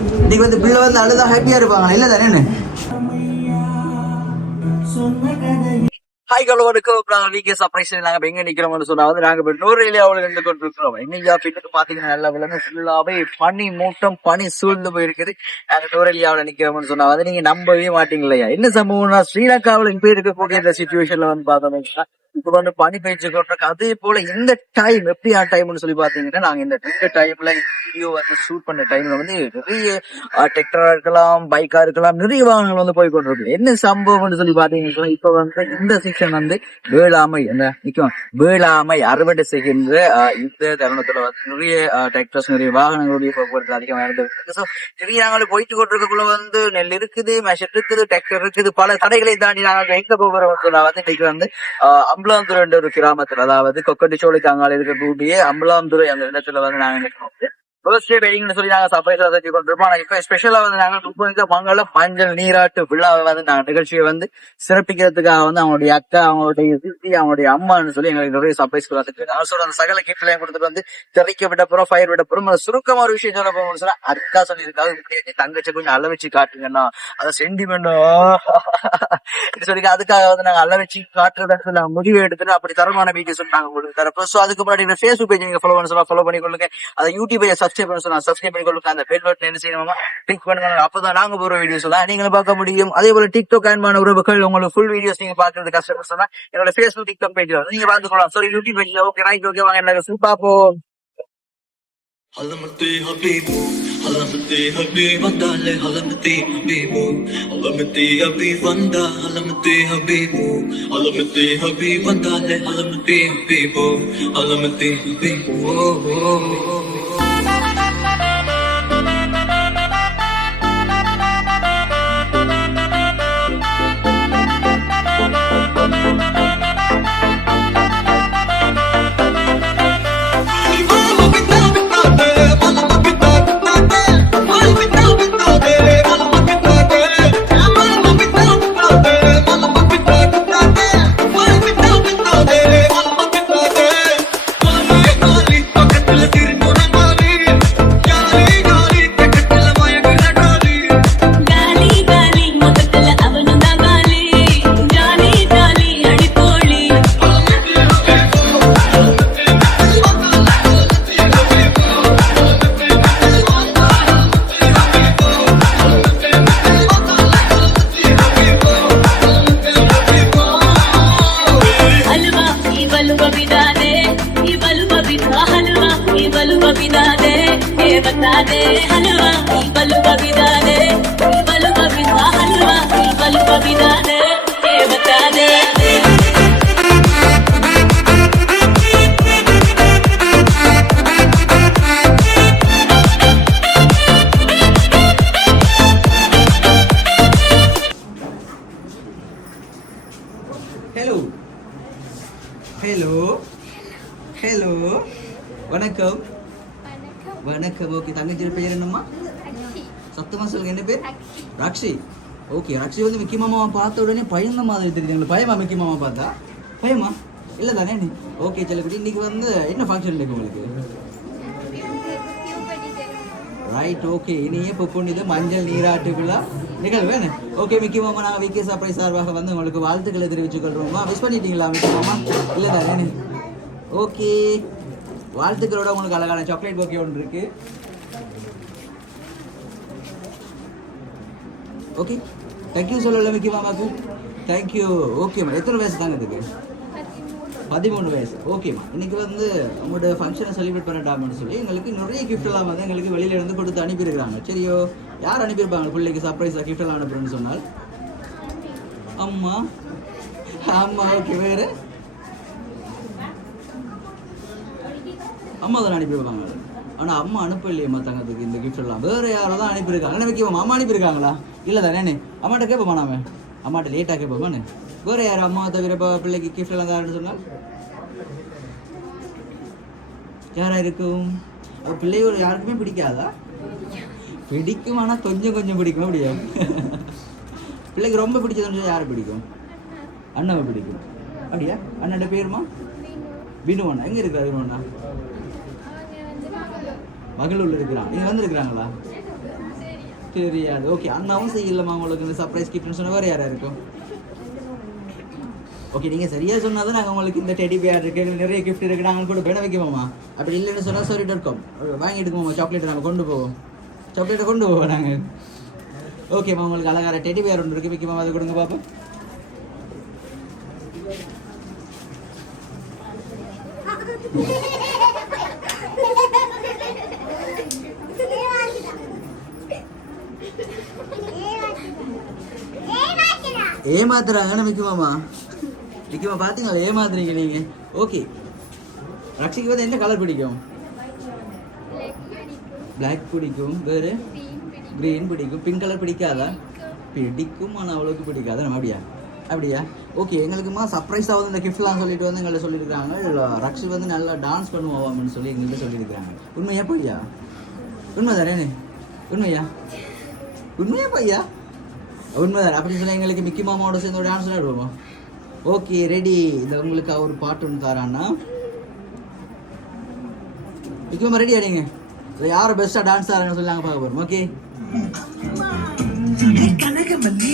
இன்னைக்கு வந்து பிள்ளை வந்து அழுதா ஹாப்பியா இருப்பாங்க. இல்ல தானே ஹாய் கலவருக்கு நாங்கள் வீக்கே சர்ப்ரைஸ் நாங்க எங்க நிக்கிறோம்னு சொன்னா வந்து நாங்க இப்ப நூறு அவளுக்கு நின்று கொண்டு இருக்கிறோம் எங்க பின்னுக்கு பாத்தீங்கன்னா நல்ல விலங்கு ஃபுல்லாவே பனி மூட்டம் பனி சூழ்ந்து போயிருக்குது. நாங்க நூறு ஏரியாவில் நிக்கிறோம்னு சொன்னா வந்து நீங்க நம்பவே மாட்டீங்களையா என்ன சம்பவம்னா ஸ்ரீலங்காவில் இப்ப இருக்கக்கூடிய இந்த சுச்சுவேஷன்ல வந்து பார்த்தோம்னா இப்ப வந்து பனி பெய்ஞ்சு கொண்டிருக்கு அதே போல இந்த டைம் எப்படியா டைம்னு சொல்லி பாத்தீங்கன்னா நாங்க இந்த இந்த டைம்ல வீடியோ வந்து ஷூட் பண்ண டைம்ல வந்து நிறைய டெக்டரா இருக்கலாம் பைக்கா இருக்கலாம் நிறைய வாகனங்கள் வந்து போய் கொண்டிருக்கு. என்ன சம்பவம்னு சொல்லி பாத்தீங்கன்னா இப்ப வந்து இந்த செக்ஷன் வந்து வேளாமை என்ன நிக்கும். வேளாமை அறுவடை செய்கின்ற இந்த தருணத்துல வந்து நிறைய டிராக்டர்ஸ் நிறைய வாகனங்களுடைய போக்குவரத்து அதிகமாக இருந்து ஸோ நிறைய நாங்கள் போயிட்டு கொண்டிருக்கக்குள்ள வந்து நெல் இருக்குது மெஷர் இருக்குது டிராக்டர் இருக்குது பல தடைகளை தாண்டி நாங்கள் எங்க போகிறோம் வந்து இன்னைக்கு வந்து ஆஹ், அம்பலாந்துறை என்ற ஒரு கிராமத்துல அதாவது கொக்கட்டிச்சோளுக்கு அங்கால இருக்கக்கூடிய அம்பலாந்துறை அந்த இடத்துல வந்து நாங்க நிற்கிறோம். ஃபர்ஸ்ட் டே சொல்லி நாங்க சர்ப்ரைஸ் வச்சு கொண்டிருப்போம் ஆனா இப்ப ஸ்பெஷலா வந்து நாங்க முப்பது மங்கள மஞ்சள் நீராட்டு விழாவை வந்து நாங்க நிகழ்ச்சியை வந்து சிறப்பிக்கிறதுக்காக வந்து அவங்களுடைய அக்கா அவங்களுடைய சித்தி அவங்களுடைய அம்மான்னு சொல்லி எங்களுக்கு நிறைய சர்ப்ரைஸ் கொடுத்துருக்கு அவசரம் அந்த சகல கிட்லையும் கொடுத்துட்டு வந்து திரைக்க விட போறோம் ஃபயர் விட போறோம் சுருக்கமா ஒரு விஷயம் சொல்ல போகணும்னு சொன்னா அக்கா சொல்லியிருக்காங்க தங்கச்சி கொஞ்சம் அள வச்சு காட்டுங்கன்னா அதை சென்டிமெண்டோ சொல்லி அதுக்காக வந்து நாங்க அள வச்சு காட்டுறதுக்கு நாங்க முடிவு எடுத்துட்டு அப்படி தரமான வீடியோ சொல்லி நாங்க உங்களுக்கு தரப்போ. சோ அதுக்கு முன்னாடி ஃபேஸ்புக் பேஜ் நீங்க ஃபாலோ பண்ண சொன்னா ஃபாலோ பண்ணிக்கொள்ளுங்க. அதை யூடியூப் சப்ஸ்கிரைப் பண்ண சொன்னா சப்ஸ்கிரைப் பண்ணிக்கொள்ளுங்க அந்த பெல் பட்டன் என்ன செய்யணுமா கிளிக் பண்ணுங்க அப்பதான் நாங்க போற வீடியோஸ் எல்லாம் நீங்களும் பார்க்க முடியும் அதே போல டிக்டாக் அன்பான உறவுகள் உங்களுக்கு ஃபுல் வீடியோஸ் நீங்க பாக்குறது கஷ்டம் சொன்னா என்னோட ஃபேஸ்புக் டிக்டாக் பேஜ் நீங்க பார்த்துக்கலாம் சாரி யூடியூப் பேஜ்ல ஓகே ரைட் ஓகே வாங்க எனக்கு சூப்பா போவோம் علمتي حبيبو علمتي حبيب دالي علمتي حبيبو علمتي حبيب وندا علمتي حبيبو علمتي حبيب دالي علمتي حبيبو علمتي حبيبو ராக்ஷி. ஓகே ராக்ஷி வந்து மிக்கி மாமாவை பார்த்த உடனே பயந்த மாதிரி தெரியுது. உங்களுக்கு பயமா மிக்கி மாமா பார்த்தா? பயமா? இல்லை தானே ஓகே செல்லக்குடி இன்னைக்கு வந்து என்ன ஃபங்க்ஷன் இருக்கு உங்களுக்கு? ரைட் ஓகே இனியே பொப்புண்ணிது மஞ்சள் நீராட்டு விழா நிகழ்வு வேணும் ஓகே மிக்கி மாமா நாங்கள் விகே சர்ப்ரைஸ் சார்பாக வந்து உங்களுக்கு வாழ்த்துக்களை தெரிவித்துக் கொள்றோமா? மிஸ் பண்ணிட்டீங்களா மிக்கி மாமா? இல்லை தானே ஓகே வாழ்த்துக்களோட உங்களுக்கு அழகான சாக்லேட் ஓகே ஒன்று இருக்குது ஓகே தேங்க்யூ சொல்லல மிக்கி மாமாக்கு தேங்க்யூ ஓகேம்மா எத்தனை வயசு தாங்க இதுக்கு? பதிமூணு வயசு. ஓகேம்மா இன்றைக்கி வந்து உங்களோட ஃபங்க்ஷனை செலிப்ரேட் பண்ணட்டாமன்னு சொல்லி எங்களுக்கு நிறைய கிஃப்ட் எல்லாம் வந்து எங்களுக்கு வெளியில இருந்து கொடுத்து அனுப்பியிருக்கிறாங்க. சரியோ யார் அனுப்பியிருப்பாங்க பிள்ளைக்கு சர்ப்ரைஸாக கிஃப்ட் எல்லாம் அனுப்புறேன்னு சொன்னால்? அம்மா. அம்மா ஓகே வேறு? அம்மா தான் அனுப்பியிருப்பாங்க. ஆனால் அம்மா அனுப்பலையேம்மா தங்கத்துக்கு இந்த கிஃப்ட் எல்லாம். வேறு யாரோ தான் அனுப்பியிருக்காங்க. என்ன அம்மா அனுப்பியிருக்காங்களா? இல்லை தானே அம்மாட்ட கேட்போமா நாம? அம்மாட்ட லேட்டாக கேட்போமான்னு வேறு யார் அம்மா தவிர பிள்ளைக்கு கிஃப்ட் எல்லாம் தாருன்னு சொன்னால்? யாராக இருக்கும்? அவள் பிள்ளையோட யாருக்குமே பிடிக்காதா? பிடிக்கும் ஆனால் கொஞ்சம் கொஞ்சம் பிடிக்கும் அப்படியா? பிள்ளைக்கு ரொம்ப பிடிச்சதுன்னு யாரை பிடிக்கும்? அண்ணாவை பிடிக்கும். அப்படியா? அண்ணோட பேருமா? வினுவண்ணா எங்கே எங்க இருக்காரு வினு அண்ணா? இருக்கிறான். நீங்கள் வந்திருக்கிறாங்களா? தெரியாது. ஓகே அண்ணாவும் செய்யலாமா உங்களுக்கு இந்த சர்ப்ரைஸ் கிஃப்ட்னு சொன்ன வேறு யாரா இருக்கும்? ஓகே நீங்கள் சரியாக சொன்னால் தான் நாங்கள் உங்களுக்கு இந்த டெடி பேர் இருக்குது நிறைய கிஃப்ட் இருக்குது நாங்கள் கூட பேட வைக்கமாமா அப்படி இல்லைன்னு சொன்னால் சொல்லிட்டு இருக்கோம் வாங்கிட்டு போவோம் சாக்லேட் நாங்கள் கொண்டு போவோம். சாக்லேட்டை கொண்டு போவோம் நாங்கள் ஓகேம்மா உங்களுக்கு அழகான டெடி பேர் ஒன்று இருக்குது வைக்கமா அதை கொடுங்க பார்ப்போம் ஏமாத்துறாங்கன்னு மிக்குமாமா மிக்குமா பார்த்தீங்களா ஏமாத்துறீங்க நீங்கள் ஓகே ரக்ஷிக்கு வந்து என்ன கலர் பிடிக்கும்? பிளாக் பிடிக்கும். வேறு? க்ரீன் பிடிக்கும். பிங்க் கலர் பிடிக்காதா? பிடிக்கும் ஆனால் அவ்வளோக்கு பிடிக்காதா? நம்ம அப்படியா? அப்படியா? ஓகே எங்களுக்குமா சர்ப்ரைஸாக வந்து இந்த கிஃப்ட்லாம் சொல்லிட்டு வந்து எங்கள்கிட்ட சொல்லியிருக்காங்க ரக்ஷி வந்து நல்லா டான்ஸ் பண்ணுவோம்னு சொல்லி எங்கள்கிட்ட சொல்லியிருக்காங்க உண்மையா பொய்யா உண்மை தானே உண்மையா? உண்மையா பையா? உண்மைதான். அப்படி சொன்னா எங்களுக்கு மிக்கி மாமாவோட சேர்ந்து ஒரு டான்ஸ் ஆடுவோமா ஓகே ரெடி இந்த உங்களுக்கு அவர் பாட்டு ஒன்று தரான்னா. மிக்கி மாமா ரெடி ஆடிங்க இதில் யார் பெஸ்ட்டாக டான்ஸ் ஆடுறாங்கன்னு சொல்லி நாங்கள் பார்க்க போகிறோம் ஓகே கனகமல்லி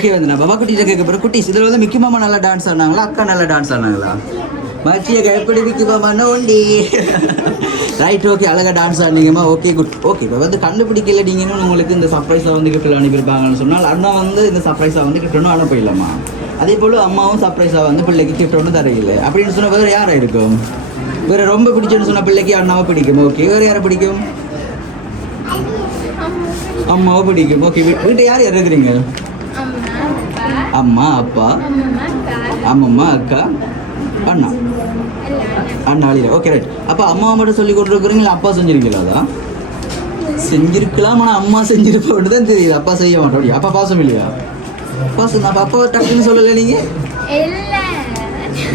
ஓகே வந்து நான் பாபா குட்டிகிட்ட கேட்க போகிறேன் குட்டிஸ் இதில் வந்து மிக்கி மாமா நல்லா டான்ஸ் ஆனாங்களா அக்கா நல்லா டான்ஸ் ஆனாங்களா மச்சிய எப்படி மிக்கி மாமா? நோண்டி ரைட் ஓகே அழகாக டான்ஸ் ஆடினீங்கம்மா. ஓகே குட் ஓகே இப்போ வந்து கண்டுபிடிக்கல நீங்கன்னு உங்களுக்கு இந்த சர்ப்ரைஸாக வந்து கிஃப்ட்டில் அனுப்பியிருப்பாங்கன்னு சொன்னால் அண்ணா வந்து இந்த சர்ப்ரைஸாக வந்து கிஃப்ட் ஒன்றும் அனுப்பிடலாமா அதே போல் அம்மாவும் சர்ப்ரைஸாக வந்து பிள்ளைக்கு கிஃப்ட் ஒன்றும் தரையில்லை அப்படின்னு சொன்னால் வேறு யாரை இருக்கும் வேறு ரொம்ப பிடிச்சோன்னு சொன்ன பிள்ளைக்கு அண்ணாவை பிடிக்கும். ஓகே வேறு யாரை பிடிக்கும்? அம்மாவை பிடிக்கும். ஓகே வீட்டை யார் யார் இருக்கிறீங்க? அம்மா அப்பா அம்மம்மா அக்கா அண்ணா. அண்ணா அழியில ஓகே ரைட் அப்போ அம்மா மட்டும் சொல்லி கொண்டு இருக்கிறீங்களா அப்பா செஞ்சிருக்கீங்களா அதான்? செஞ்சிருக்கலாம் ஆனால் அம்மா செஞ்சிருப்போன்னு தான் தெரியுது. அப்பா செய்ய மாட்டோம்? அப்பா பாசம் இல்லையா? பாசம் அப்பா அப்பா டக்குன்னு சொல்லலை நீங்கள்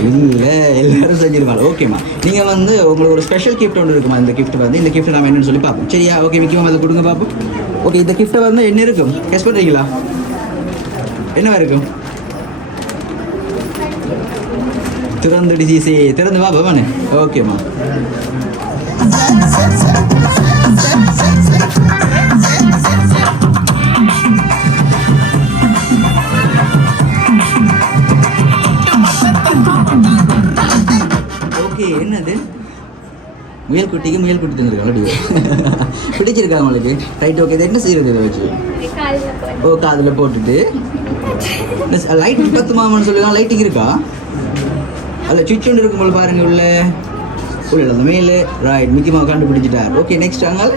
இல்லை. எல்லாரும் செஞ்சிருப்பாங்க. ஓகேம்மா நீங்கள் வந்து உங்களுக்கு ஒரு ஸ்பெஷல் கிஃப்ட் ஒன்று இருக்குமா? இந்த கிஃப்ட் வந்து இந்த கிஃப்ட் நம்ம என்னன்னு சொல்லி பார்ப்போம். சரியா? ஓகே முக்கியமாக அதை கொடுங்க பார்ப்போம் ஓகே இந்த கிஃப்ட்டை வந்து என்ன இருக்கும்? கெஸ் பண்ணுறீங்களா என்னவா இருக்கும் திறந்துடி சீசே. திறந்து வா பவனு. ஓகேம்மா ஓகே என்னது? முயல் குட்டிக்கு முயல் குட்டி தந்துருக்காங்க பிடிச்சிருக்கா உங்களுக்கு? ரைட் ஓகே என்ன செய்யறது இதை வச்சு? ஓ காதில் போட்டுட்டு. லைட் பத்துமாமன்னு சொல்லுவாங்க லைட்டிங் இருக்கா? அதில் சுவிட்ச் ஒன்று இருக்கும் போல பாருங்க உள்ள. உள்ள அந்த மேல. ரைட் முக்கியமாக கண்டுபிடிச்சிட்டார். ஓகே நெக்ஸ்ட் அங்கால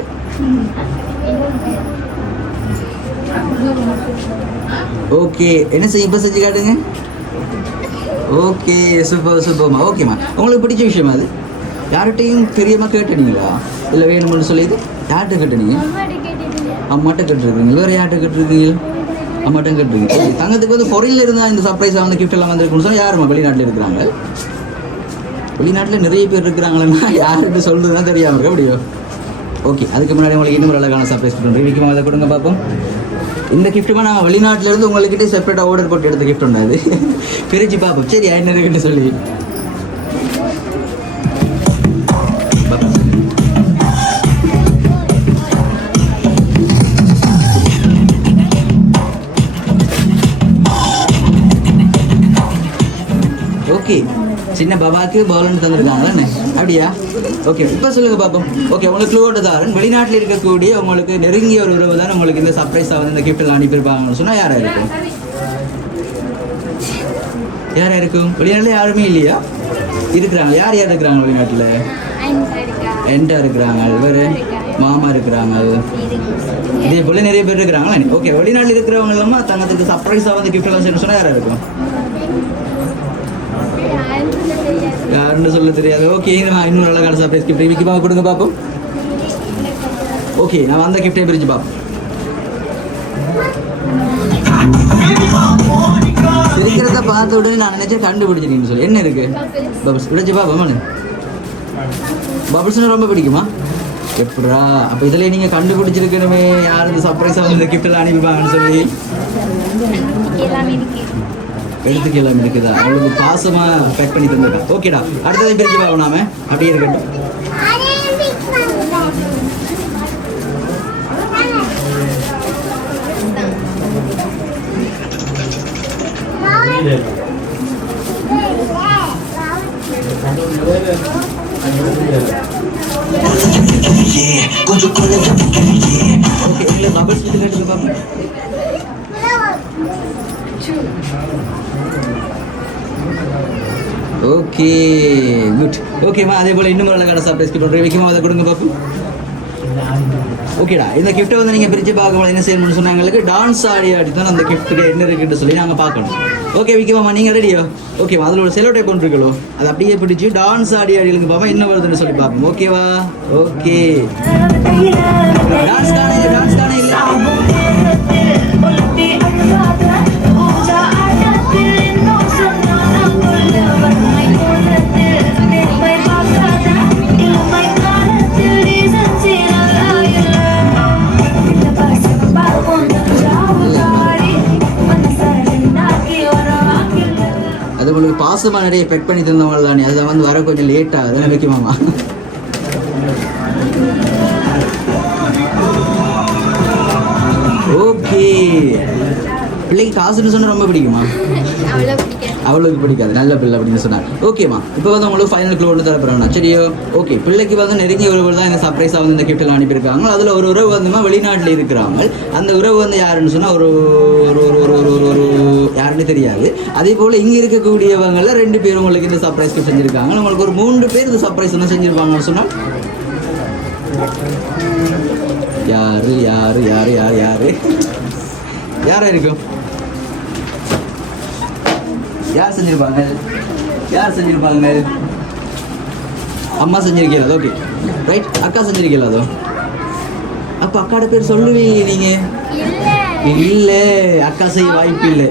ஓகே என்ன செய்ய இப்போ செஞ்சு காட்டுங்க. ஓகே சூப்பர் சூப்பர்மா ஓகேம்மா உங்களுக்கு பிடிச்ச விஷயமா அது? யார்கிட்டையும் தெரியாமல் கேட்டுனீங்களா? இல்லை வேணும்னு சொல்லிது யார்கிட்ட கேட்டுனீங்க? அம்மாட்ட கேட்டுருக்கீங்க. வேறு யார்கிட்ட கேட்டுருக்கீங்க? அம்மாட்டம் கேட்டுருக்கீங்க. தங்கத்துக்கு வந்து பொறையில் இருந்தால் இந்த சர்ப்ரைஸ் வந்து கிஃப்ட் எல்லாம் வந்திருக்குன்னு சொன்னால் யாரும் வெளிநாட்டில் இருக்கிறாங்க? வெளிநாட்டில் நிறைய பேர் இருக்கிறாங்களா யார்கிட்ட சொல்றது தான் தெரியாம இருக்கு. அப்படியோ? ஓகே அதுக்கு முன்னாடி உங்களுக்கு இன்னும் ஒரு அழகான சர்ப்ரைஸ் பண்ணுறேன் விற்குமா அதை கொடுங்க பார்ப்போம் இந்த கிஃப்ட்டுமே நான் வெளிநாட்டிலேருந்து உங்கள்கிட்ட செப்பரேட்டாக ஆர்டர் போட்டு எடுத்த கிஃப்ட் உண்டாது பிரிச்சு பார்ப்போம் சரி என்ன இருக்குன்னு சொல்லி ஓகே. சின்ன பாபாக்கு பாலன் தந்திருக்காங்களே அப்படியா? ஓகே இப்போ சொல்லுங்க பாப்போம். ஓகே உங்களுக்கு க்ளூவோட தாரன் வெளிநாட்டில் இருக்கக்கூடிய உங்களுக்கு நெருங்கிய ஒரு உறவு தான் உங்களுக்கு இந்த சர்ப்ரைஸாக வந்து இந்த கிஃப்ட் அனுப்பியிருப்பாங்கன்னு சொன்னால் யாராக இருக்கும்? யார் இருக்கும்? வெளிநாட்டில் யாருமே இல்லையா? இருக்கிறாங்க. யார் யார் இருக்கிறாங்க வெளிநாட்டில்? என்டா இருக்கிறாங்க வேறு மாமா இருக்கிறாங்க. இதே போல நிறைய பேர் இருக்கிறாங்களா ஓகே வெளிநாட்டில் இருக்கிறவங்க இல்லாமல் தங்கத்துக்கு சர்ப்ரைஸாக வந்து கிஃப்ட் எல்லாம் சொன்னால் யாராக இருக்கும்? யாருன்னு சொல்ல தெரியாது. ஓகே நான் இன்னும் நல்ல கால சர்ப்ரைஸ் கிஃப்ட் விக்கி பாப்பா கொடுங்க பாப்போம். ஓகே நான் அந்த கிஃப்டே பிரிச்சு பாப்போம். சிரிக்கிறத பார்த்த உடனே நான் நினைச்சேன் கண்டுபிடிச்சிருக்கீங்கன்னு சொல்லி. என்ன இருக்கு? பபிள்ஸ் விளைச்சு பாப்பா மனு. பபிள்ஸ்னு ரொம்ப பிடிக்குமா? எப்படா? அப்போ இதில் நீங்கள் கண்டுபிடிச்சிருக்கணுமே. யார் இந்த சர்ப்ரைஸாக வந்து இந்த கிஃப்ட் எல்லாம் அனுப்பிப்பாங்கன்னு சொல்லி? எடுத்துக்கு எல்லாம் இருக்குதா அவளுக்கு பாசமா பேக் பண்ணி தந்திருக்கா. ஓகேடா அடுத்ததை பிரிச்சு நாம. அப்படியே இருக்கட்டும். ஓகே இல்லை பபிள்ஸ் இது கேட்டு பார்ப்போம். ஓகே குட் ஓகேம்மா அதே போல் இன்னும் நல்ல கடை சர்ப்ரைஸ் கிஃப்ட் பண்ணுறேன் வைக்கமா? அதை கொடுங்க பாப்பு ஓகேடா இந்த கிஃப்ட்டை வந்து நீங்கள் பிரித்து பார்க்க என்ன செய்யணும்னு சொன்னாங்களுக்கு டான்ஸ் ஆடி ஆடி தான் அந்த கிஃப்ட்டுக்கு என்ன இருக்குன்னு சொல்லி நாங்கள் பார்க்கணும். ஓகே விக்கிமாமா நீங்கள் ரெடியோ ஓகேவா அதில் ஒரு செலோ டைப் கொண்டிருக்கலோ அதை அப்படியே பிடிச்சி டான்ஸ் ஆடி ஆடிகளுக்கு பாப்பா என்ன வருதுன்னு சொல்லி பார்ப்போம். ஓகேவா? ஓகே. உங்களுக்கு பாசமாக நிறைய பெக் பண்ணி தந்தவங்க தானே அதில் வந்து வர கொஞ்சம் லேட் ஆகுது வைக்குமாமா ஓகே பிள்ளைக்கு காசுன்னு சொன்னால் ரொம்ப பிடிக்குமா? அவ்வளோக்கு பிடிக்காது. நல்ல பிள்ளை அப்படின்னு சொன்னார். ஓகேம்மா இப்போ வந்து உங்களுக்கு ஃபைனல் க்ளோ ஒன்று தரப்போறோம்னா சரியோ? ஓகே பிள்ளைக்கு வந்து நெருங்கிய உறவு தான் இந்த சர்ப்ரைஸாக வந்து இந்த கிஃப்ட்டில் அனுப்பியிருக்காங்க. அதில் ஒரு உறவு வந்துமா வெளிநாட்டில் இருக்கிறாங்க. அந்த உறவு வந்து யாருன்னு சொன்னால் ஒரு ஒரு ஒரு ஒரு ஒரு ஒரு ஒரு யாருன்னு தெரியாது. அதே போல் இங்கே இருக்கக்கூடியவங்கள ரெண்டு பேரும் உங்களுக்கு இந்த சர்ப்ரைஸ் கிஃப்ட் செஞ்சுருக்காங்க. உங்களுக்கு ஒரு மூன்று பேர் இந்த சர்ப்ரைஸ் வந்து செஞ்சுருப்பாங்கன்னு சொன்னால் யாரு யாரு யாரு யாரு யாரு? யாரா இருக்கும்? யார் செஞ்சிருப்பாங்க? யார் செஞ்சிருப்பாங்க? அம்மா செஞ்சிருக்கீங்களா? ஓகே ரைட் அக்கா செஞ்சிருக்கீங்களா அதோ? அப்ப அக்காட பேர் சொல்லுவே நீங்க? இல்ல. அக்கா செய்ய வாய்ப்பு இல்லை.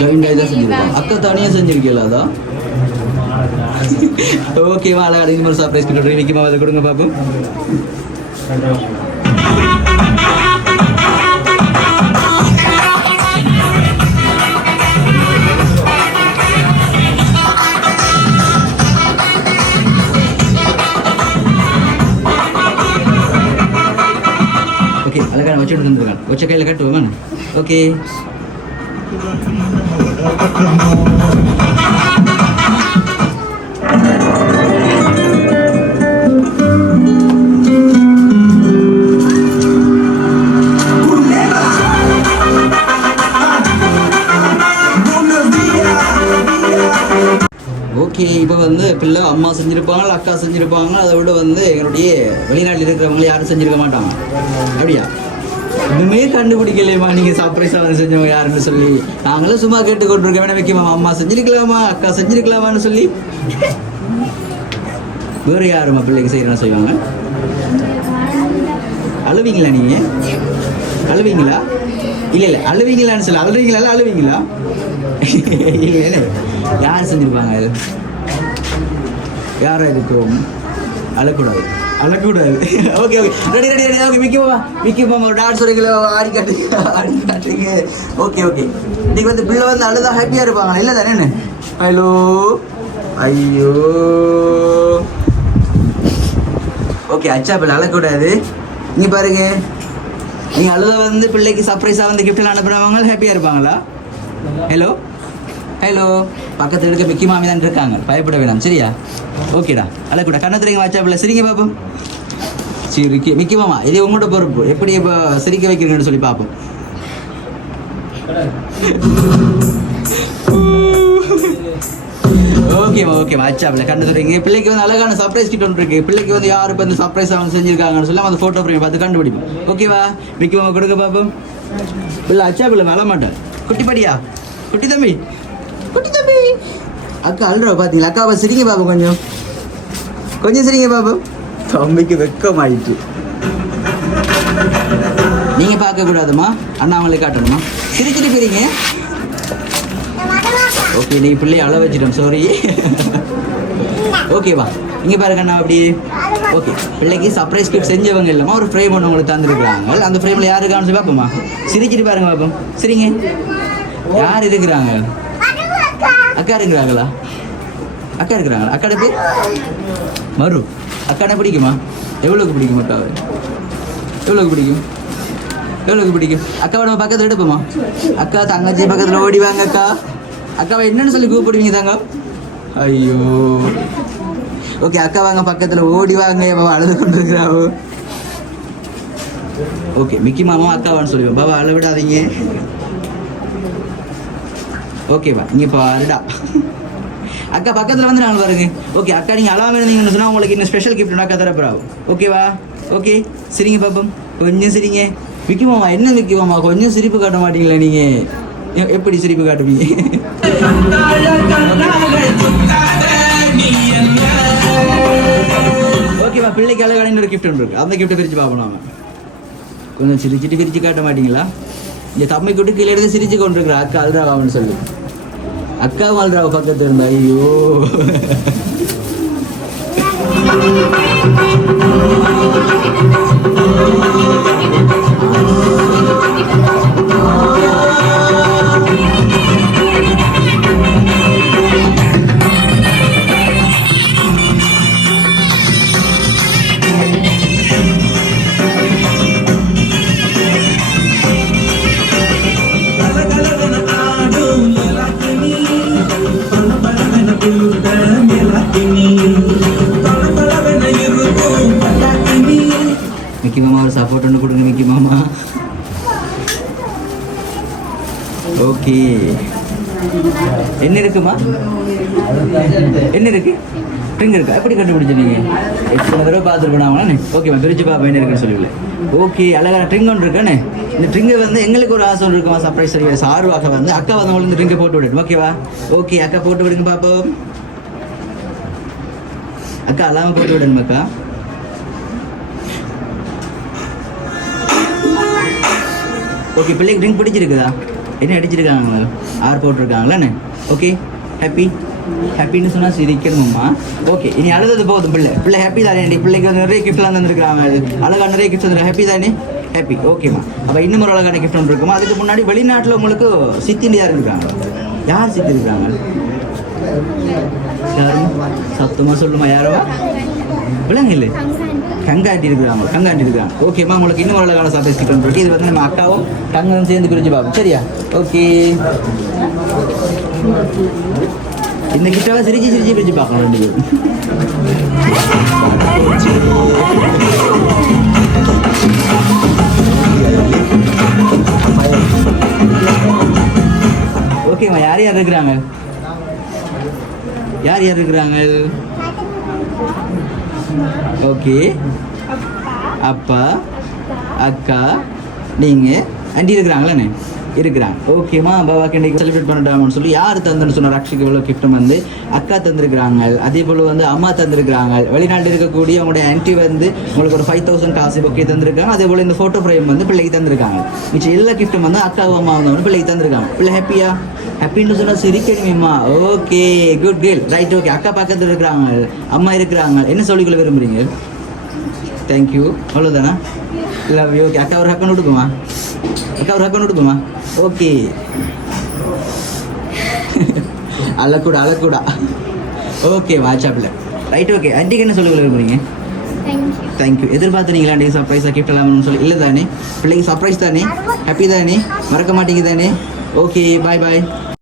ஜாயிண்ட் ஆகி தான் செஞ்சிருப்பாங்க. அக்கா தனியா செஞ்சிருக்கீங்களா அதோ? ஓகேவா அழகா இந்த மாதிரி சர்ப்ரைஸ் கிட்ட நிற்குமா அதை கொடுங்க பாப்போம். ஓகே வச்சுட்டு வந்துருக்காங்க வச்ச கையில் கட்டுவோம் ஓகே ஓகே இப்போ வந்து பிள்ளை அம்மா செஞ்சுருப்பாங்க அக்கா செஞ்சுருப்பாங்க அதை விட வந்து எங்களுடைய வெளிநாட்டில் இருக்கிறவங்க யாரும் செஞ்சிருக்க மாட்டாங்க. அப்படியா? இன்னுமே கண்டுபிடிக்கலையம்மா. நீங்கள் சர்ப்ரைஸாக வந்து செஞ்சவங்க யாருன்னு சொல்லி. நாங்களும் சும்மா கேட்டு வேணா வைக்கமா அம்மா செஞ்சிருக்கலாமா அக்கா செஞ்சிருக்கலாமான்னு சொல்லி. வேறு யாரும்மா பிள்ளைக்கு செய்கிறேன்னு செய்வாங்க? அழுவீங்களா நீங்கள் அழுவீங்களா? இல்லை இல்லை அழுவீங்களான்னு சொல்லி அழுறீங்களா இல்லை அழுவீங்களா? இல்லை யார் செஞ்சிருப்பாங்க? அது யாரா இருக்கும் அழக்கூடாது. அழக்கூடாது. Okay okay ready ready ready okay Mickey மாமா மிக்கி மாமா டான்ஸ் ஒரு கிலோ ஆடி காட்டுங்க ஆடி காட்டுங்க. ஓகே ஓகே இன்னைக்கு வந்து பிள்ளை வந்து அழுதா ஹாப்பியாக இருப்பாங்க இல்லை தானே ஹலோ ஐயோ. ஓகே அச்சா பிள்ளை அழக்கூடாது. இங்கே பாருங்க. நீங்கள் அழுத வந்து பிள்ளைக்கு சர்ப்ரைஸாக வந்து கிஃப்ட்லாம் அனுப்புகிறவங்க ஹாப்பியாக இருப்பாங்களா? ஹலோ ஹலோ பக்கத்தில் இருக்க மிக்கி மாமி தான் இருக்காங்க. பயப்பட வேணாம். சரியா? ஓகேடா அழக்கூடா கண்ணத்துறீங்க வாட்ஸ்அப்பில் சரிங்க பாப்போம். சரி மிக்கி மாமா இது உங்களோட பொறுப்பு. எப்படி இப்போ சிரிக்க வைக்கிறீங்கன்னு சொல்லி பார்ப்போம் ஓகேம்மா ஓகேவா அச்சாப்ல கண்டு பிள்ளைக்கு வந்து அழகான சர்ப்ரைஸ் கிட்ட ஒன்று இருக்கு. பிள்ளைக்கு வந்து யார் இப்போ இந்த சர்ப்ரைஸ் அவங்க செஞ்சிருக்காங்கன்னு சொல்லி அந்த ஃபோட்டோ ஃப்ரேம் பார்த்து கண்டுபிடிப்போம். ஓகேவா விக்கி மாமா கொடுக்க பார்ப்போம் பிள்ளை அச்சா பிள்ளை வள மாட்டேன் குட்டி படியா? குட்டி குட்டி தம்பி? அக்கா அல்றா பார்த்தீங்களா அக்காவை சிரிங்க பாப்போம் கொஞ்சம். கொஞ்சம் சிரிங்க பாப்போம் தம்பிக்கு வெக்கம் ஆயிடுச்சு நீங்க பார்க்க கூடாதுமா அண்ணாமலை காட்டணுமா சிரிச்சிட்டு போறீங்க ஓகே நீ பிள்ளைய அள வச்சிட்டோம் சாரி ஓகேவா இங்க பாருங்க அண்ணா அப்படி. ஓகே. பிள்ளைக்கு சர்ப்ரைஸ் கிஃப்ட் செஞ்சவங்க இல்லாம ஒரு ஃப்ரேம் ஒன்று உங்களுக்கு தந்துருக்காங்க அந்த ஃப்ரேம்ல யாரு காமிச்சு பார்ப்போமா சிரிச்சிட்டு பாருங்க பாப்போம் சரிங்க. யார் இருக்கிறாங்க அக்கா இருக்கிறாங்களா? அக்கா இருக்கிறாங்களா? அக்காட பேர் மரு அக்காட பிடிக்குமா? எவ்வளோக்கு பிடிக்கும் அக்காவை? எவ்வளோக்கு பிடிக்கும்? எவ்வளோக்கு பிடிக்கும்? அக்காவை நம்ம பக்கத்தில் எடுப்போமா? அக்கா தங்கச்சி பக்கத்தில் ஓடி வாங்க அக்கா. அக்காவை என்னன்னு சொல்லி கூப்பிடுவீங்க தாங்க? ஐயோ. ஓகே அக்கா வாங்க பக்கத்தில் ஓடி வாங்க பாபா அழுது கொண்டு இருக்கிறாவோ ஓகே மிக்கி மாமா அக்காவான்னு சொல்லுவேன் பாபா அளவிடாதீங்க விடாதீங்க ஓகேவா இப்போ ரெடா அக்கா பக்கத்தில் வந்து நாங்கள் பாருங்க. ஓகே அக்கா நீங்கள் அழாம இருந்தீங்கன்னு சொன்னால் உங்களுக்கு இன்னும் ஸ்பெஷல் கிஃப்ட் அக்கா தரப்போறாவும் ஓகேவா ஓகே சரிங்க பாப்பம். கொஞ்சம் சரிங்க. விக்கிமாமா என்ன விக்கிமாமா கொஞ்சம் சிரிப்பு காட்ட மாட்டீங்களா நீங்கள் எப்படி சிரிப்பு காட்டுவீங்க? ஓகேவா பிள்ளைக்கு அழகான ஒரு கிஃப்ட் ஒன்று இருக்கு. அந்த கிஃப்ட்டை பிரித்து பார்ப்போம் நாம. கொஞ்சம் சிரிச்சிட்டு பிரித்து காட்ட மாட்டீங்களா? இந்த தம்மை கூட்டு கீழே எடுத்து சிரிச்சு கொண்டிருக்கிற அக்கா அல்றாவான்னு சொல்லி. அக்கா வாழ்றாவ பக்கத்துல இருந்தா ஐயோ. மிக்கி மாமா ஒரு சப்போர்ட் ஒன்று கொடுங்க மிக்கி மாமா. ஓகே என்ன இருக்குமா? என்ன இருக்கு? ட்ரிங்க் இருக்கா எப்படி கண்டுபிடிச்சிருக்கீங்க எத்தனை தடவை பார்த்துருக்கணும் ஓகேம்மா பிரிச்சு பாப்பா என்ன இருக்குன்னு சொல்லி ஓகே அழகான ட்ரிங்க் ஒன்று இருக்கானே இந்த ட்ரிங்கை வந்து எங்களுக்கு ஒரு ஆசை ஒன்று இருக்குமா சர்ப்ரைஸ் சரி சார்பாக வந்து அக்கா வந்து உங்களுக்கு இந்த ட்ரிங்கை போட்டு விடணும். ஓகேவா ஓகே அக்கா போட்டு விடுங்க பாப்போம். அக்கா அல்லாமல் போட்டு விடணும் அக்கா? ஓகே பிள்ளைக்கு ட்ரிங்க் பிடிச்சிருக்குதா? என்ன அடிச்சிருக்காங்க ஆர் போட்டிருக்காங்களாண்ணே ஓகே ஹாப்பி ஹாப்பின்னு சொன்னால் சிரிக்கணுமா ஓகே இனி அழுதது போதும் பிள்ளை. பிள்ளை ஹாப்பி தானே? பிள்ளைக்கு வந்து நிறைய கிஃப்ட்லாம் தந்துருக்காங்க அழகா நிறைய கிஃப்ட் வந்து ஹாப்பி தானே? ஹாப்பி ஓகேம்மா அப்போ இன்னும் ஒரு அழகான கிஃப்ட் ஒன்று இருக்குமா? அதுக்கு முன்னாடி வெளிநாட்டில் உங்களுக்கு சித்தின்னு யார் இருக்காங்க? யார் சித்தி இருக்காங்க? யாரும்? சத்தமாக சொல்லுமா யாரோ விளங்க இல்லை கங்காட்டி இருக்கிறாங்க கங்காட்டி இருக்கிறாங்க ஓகேம்மா உங்களுக்கு இன்னும் ஒரு அழகான சர்ப்ரைஸ் கிட்ட இருக்கு. இது வந்து நம்ம அக்காவும் தங்கம் சேர்ந்து பிரிஞ்சு பார்ப்போம். சரியா? ஓகே இந்த கிட்டாவை சிரிச்சு சிரிச்சு பிரிச்சு பார்க்கணும் ரெண்டு பேரும் ஓகேம்மா யார் யார் இருக்கிறாங்க? யார் யார் இருக்கிறாங்க? ஓகே அப்பா அக்கா நீங்கள் அண்டி இருக்கிறாங்களே இருக்கிறாங்க ஓகேம்மா பாபாக்கு இன்னைக்கு செலிப்ரேட் பண்ணிட்டாங்கன்னு சொல்லி யார் தந்துன்னு சொன்னார் ரக்ஷிக்கு இவ்வளோ கிஃப்ட் வந்து? அக்கா தந்திருக்கிறாங்க. அதே போல் வந்து அம்மா தந்திருக்கிறாங்க. வெளிநாட்டில் இருக்கக்கூடிய அவங்களுடைய ஆன்ட்டி வந்து உங்களுக்கு ஒரு ஃபைவ் தௌசண்ட் காசு ஓகே தந்திருக்காங்க. அதே போல் இந்த ஃபோட்டோ ஃப்ரேம் வந்து பிள்ளைக்கு தந்திருக்காங்க. மிச்சம் எல்லா கிஃப்ட்டும் வந்து அக்கா அம்மா வந்து பிள்ளைக்கு தந்திருக்காங்க. பிள்ளை ஹாப்பியா ஹாப்பின்னு சொன்னால் சிரிக்கணுமேம்மா. Okay good girl right okay அக்கா பக்கத்தில் இருக்கிறாங்க. அம்மா இருக்கிறாங்க. என்ன சொல்லிக்கொள்ள விரும்புறீங்க? தேங்க்யூ அவ்வளோதானா இல்லை ஓகே அக்கா ஒரு ஹக்கன் கொடுக்குமா? அக்கா ஒரு ஹக்கன் கொடுக்குமா? ஓகே. அழக்கூடா அழக்கூடா. ஓகே வாட்ஸ்அப்பில். ரைட் ஓகே ஆன்ட்டிக்கு என்ன சொல்லிக்கொள்ள விரும்புறீங்க தேங்க்யூ எதிர்பார்த்தீங்களா ஆண்டி சர்ப்ரைஸாக கிஃப்ட் எல்லாம்னு சொல்லி? இல்லை தானே? பிள்ளைங்க சர்ப்ரைஸ் தானே? ஹாப்பி தானே? மறக்க மாட்டீங்க தானே? ஓகே பாய் பாய்